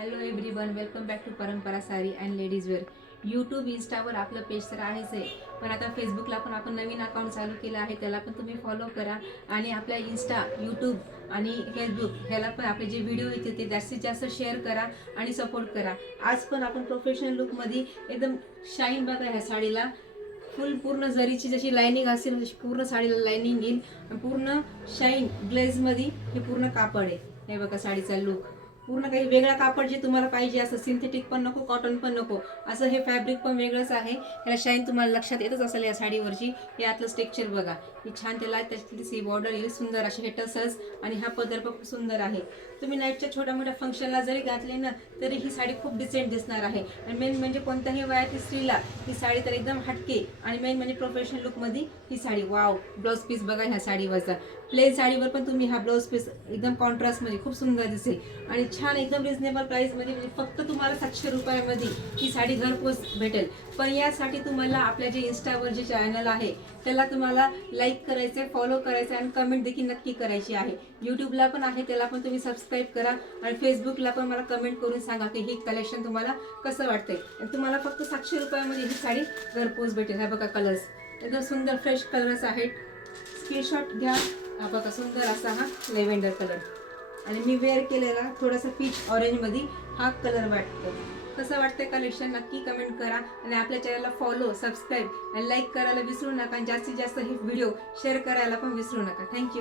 Hello everyone, welcome back to Parampara sari and ladies wear. YouTube इंस्टावर आपलं page तर आहेच आहे, पण आता फेसबुकला पण आपण नवीन अकाउंट चालू केलं आहे. त्याला पण तुम्ही फॉलो करा आणि आपल्या इंस्टा, यूट्यूब आणि फेसबुक ह्याला पण आपले जे व्हिडिओ येते ते जास्तीत जास्त शेअर करा आणि सपोर्ट करा. आज पण आपण प्रोफेशनल लुकमध्ये एकदम शाईन बघा ह्या साडीला. पूर्ण जरीची जशी लाइनिंग असेल तशी पूर्ण साडीला लाइनिंग येईल. पूर्ण शाईन ग्लेजमध्ये हे पूर्ण कापड आहे. हे बघा साडीचा लुक पूर्ण काही वेगळा कापड जे तुम्हाला पाहिजे, असं सिंथेटिक पण नको, कॉटन पण नको, असं हे फॅब्रिक पण वेगळंच आहे. ह्याला शाईन तुम्हाला लक्षात येतच असेल या साडीवरची. हे आतलं स्ट्रक्चर बघा, ही छान त्याला त्याची सी बॉर्डर येईल सुंदर अशी, हे टसल्स आणि हा पदर पण खूप सुंदर आहे. तुम्ही नाईटच्या छोट्या मोठ्या फंक्शनला जरी घातली ना तरी ही साडी खूप डिसेंट दिसणार आहे. आणि मेन म्हणजे कोणत्याही वयातील स्त्रीला ही साडी तर एकदम हटके. आणि मेन म्हणजे प्रोफेशनल लुकमध्ये ही साडी वाव. ब्लाउज पीस बघा ह्या साडीवरचा, प्लेन साडीवर पण तुम्ही हा ब्लाउज पीस एकदम कॉन्ट्रास्टमध्ये खूप सुंदर दिसेल. आणि छान एकदम रिझनेबल प्राईसमध्ये, म्हणजे फक्त तुम्हाला 700 रुपयामध्ये ही साडी घरपोच भेटेल. पण यासाठी तुम्हाला आपल्या जे इंस्टावर जे चॅनल आहे त्याला तुम्हाला लाईक करायचे, फॉलो करायचे आणि कमेंट देखील नक्की करायची आहे. यूट्यूबला पण आहे, त्याला पण तुम्ही सबस्क्राईब करा. आणि फेसबुकला पण मला कमेंट करून सांगा की हे कलेक्शन तुम्हाला कसं वाटतंय. आणि तुम्हाला फक्त 700 रुपयामध्ये ही साडी घरपोच भेटेल. हा बघा कलर्स एकदम सुंदर फ्रेश कलर्स आहेत. स्क्रीनशॉट घ्या. हा बघा सुंदर असा हा लेव्हेंडर कलर, आणि मी वेअर केलेला थोडासा पीच ऑरेंजमध्ये हा कलर वाटतो. कसं वाटतंय कलेक्शन नक्की कमेंट करा. आणि आपल्या चॅनलला फॉलो, सबस्क्राईब आणि लाईक करायला विसरू नका. आणि जास्तीत जास्त हे व्हिडिओ शेअर करायला पण विसरू नका. थँक्यू.